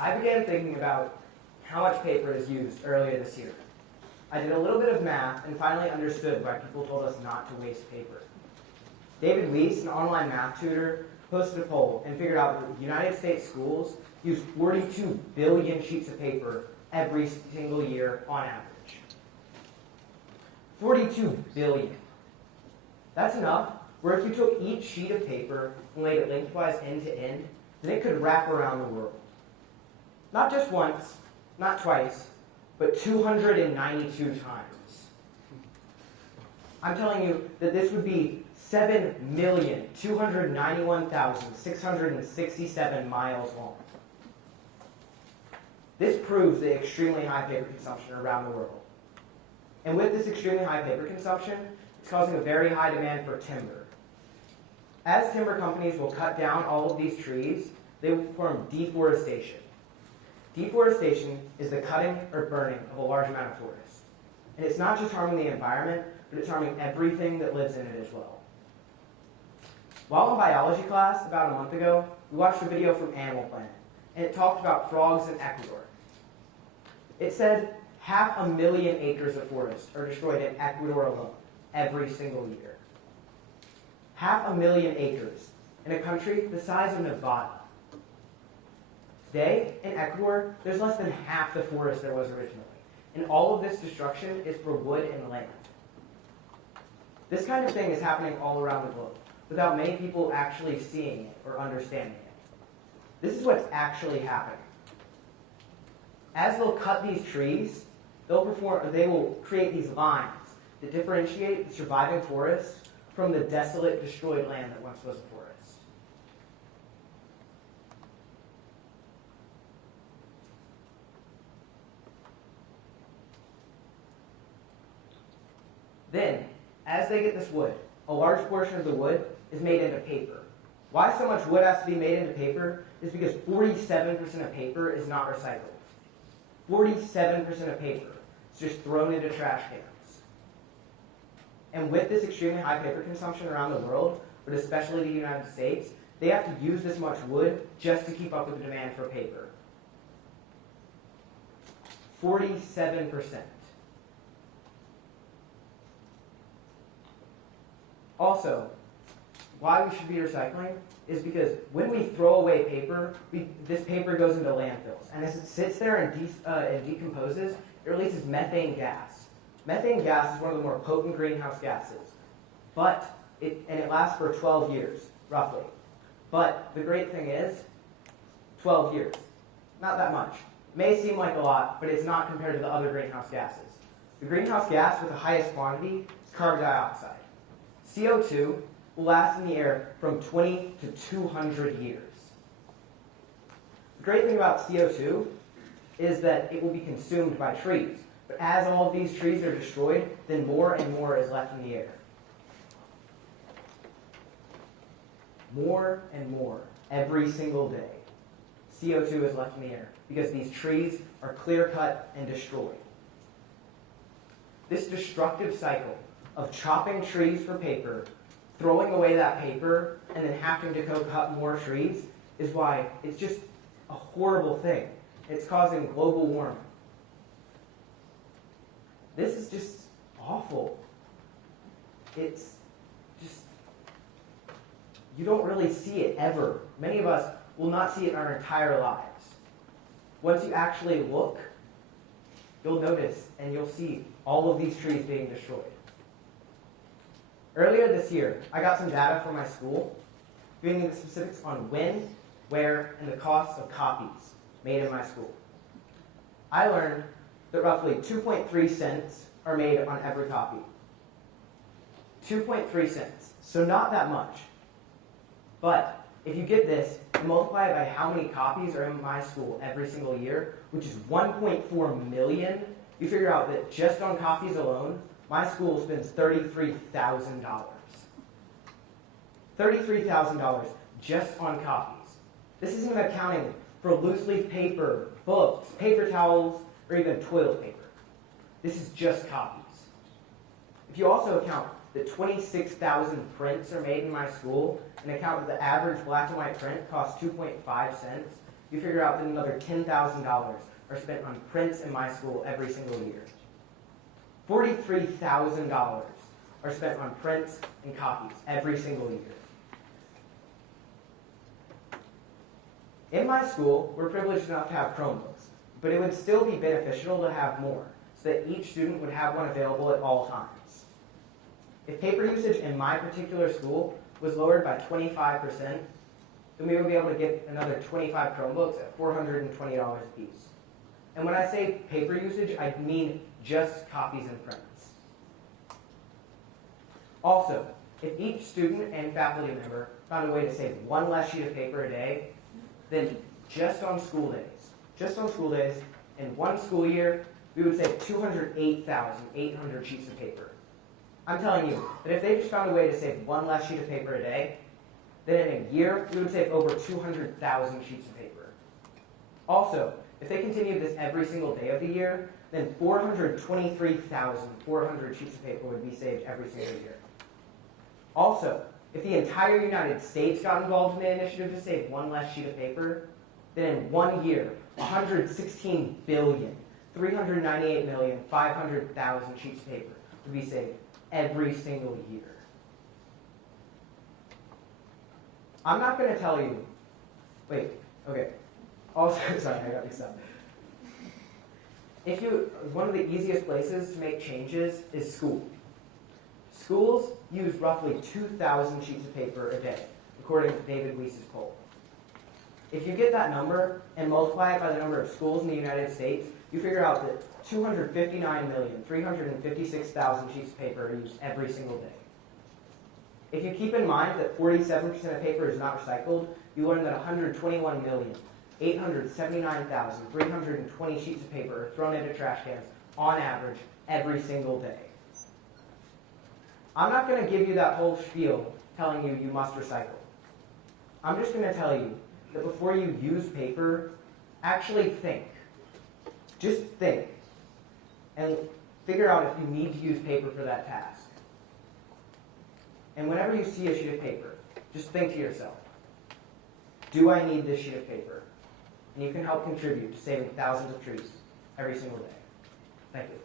I began thinking about how much paper is used earlier this year. I did a little bit of math and finally understood why people told us not to waste paper. David Weiss, an online math tutor, posted a poll and figured out that the United States schools use 42 billion sheets of paper every single year on average. 42 billion. That's enough where if you took each sheet of paper and laid it lengthwise end to end, then it could wrap around the world. Not just once, not twice, but 292 times. I'm telling you that this would be 7,291,667 miles long. This proves the extremely high paper consumption around the world. And with this extremely high paper consumption, it's causing a very high demand for timber. As timber companies will cut down all of these trees, they will perform deforestation. Deforestation is the cutting or burning of a large amount of forest. And it's not just harming the environment, but it's harming everything that lives in it as well. While in biology class about a month ago, we watched a video from Animal Planet, and it talked about frogs in Ecuador. It said 500,000 acres of forest are destroyed in Ecuador alone every single year. 500,000 acres in a country the size of Nevada. Today, in Ecuador, there's less than half the forest there was originally, and all of this destruction is for wood and land. This kind of thing is happening all around the globe, without many people actually seeing it or understanding it. This is what's actually happening. As they'll cut these trees, they will create these lines that differentiate the surviving forest from the desolate, destroyed land that once was a forest. Then, as they get this wood, a large portion of the wood is made into paper. Why so much wood has to be made into paper is because 47% of paper is not recycled. 47% of paper is just thrown into trash cans. And with this extremely high paper consumption around the world, but especially the United States, they have to use this much wood just to keep up with the demand for paper. 47%. Also, why we should be recycling is because when we throw away paper, this paper goes into landfills. And as it sits there and decomposes, it releases methane gas. Methane gas is one of the more potent greenhouse gases. And it lasts for 12 years, roughly. But the great thing is, 12 years. Not that much. It may seem like a lot, but it's not compared to the other greenhouse gases. The greenhouse gas with the highest quantity is carbon dioxide. CO2 will last in the air from 20 to 200 years. The great thing about CO2 is that it will be consumed by trees. But as all of these trees are destroyed, then more and more is left in the air. More and more, every single day, CO2 is left in the air because these trees are clear-cut and destroyed. This destructive cycle of chopping trees for paper, throwing away that paper, and then having to go cut more trees is why it's just a horrible thing. It's causing global warming. This is just awful. It's just, you don't really see it ever. Many of us will not see it in our entire lives. Once you actually look, you'll notice and you'll see all of these trees being destroyed. Earlier this year, I got some data from my school, giving me the specifics on when, where, and the cost of copies made in my school. I learned that roughly 2.3 cents are made on every copy. 2.3 cents, so not that much. But if you get this and multiply it by how many copies are in my school every single year, which is 1.4 million, you figure out that just on copies alone, my school spends $33,000. $33,000 just on copies. This isn't even accounting for loose leaf paper, books, paper towels, or even toilet paper. This is just copies. If you also account that 26,000 prints are made in my school, and account that the average black and white print costs 2.5 cents, you figure out that another $10,000 are spent on prints in my school every single year. $43,000 are spent on prints and copies every single year. In my school, we're privileged enough to have Chromebooks, but it would still be beneficial to have more, so that each student would have one available at all times. If paper usage in my particular school was lowered by 25%, then we would be able to get another 25 Chromebooks at $420 a piece. And when I say paper usage, I mean just copies and prints. Also, if each student and faculty member found a way to save one less sheet of paper a day, then just on school days, in one school year, we would save 208,800 sheets of paper. I'm telling you that if they just found a way to save one less sheet of paper a day, then in a year, we would save over 200,000 sheets of paper. Also, if they continued this every single day of the year, then 423,400 sheets of paper would be saved every single year. Also, if the entire United States got involved in the initiative to save one less sheet of paper, then in 1 year, 116,398,500,000 sheets of paper would be saved every single year. I'm not going to tell you, also, sorry, I got mixed up. One of the easiest places to make changes is school. Schools use roughly 2,000 sheets of paper a day, according to David Weiss's poll. If you get that number and multiply it by the number of schools in the United States, you figure out that 259,356,000 sheets of paper are used every single day. If you keep in mind that 47% of paper is not recycled, you learn that 121,879,320 sheets of paper are thrown into trash cans on average every single day. I'm not going to give you that whole spiel telling you you must recycle. I'm just going to tell you that before you use paper, actually think. Just think. And figure out if you need to use paper for that task. And whenever you see a sheet of paper, just think to yourself, do I need this sheet of paper? And you can help contribute to saving thousands of trees every single day. Thank you.